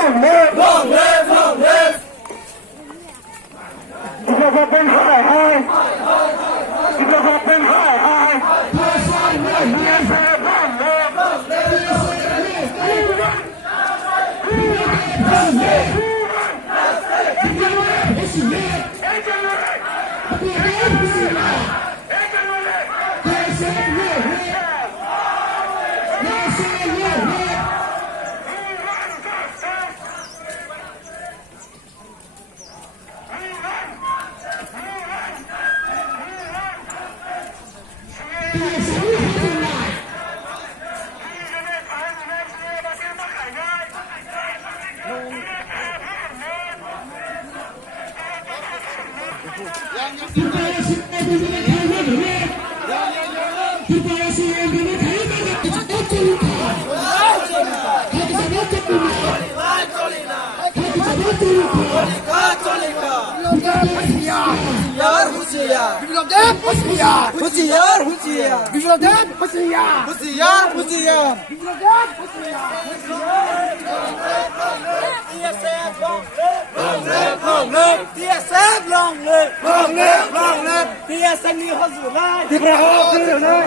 long live, Long live, long live. keep us up and high, high. Keep us up and high, high. PSA, long live. TSF long live, long live, long live. TSF นี่เขาสู่ได้ที่พระองค์คือเลย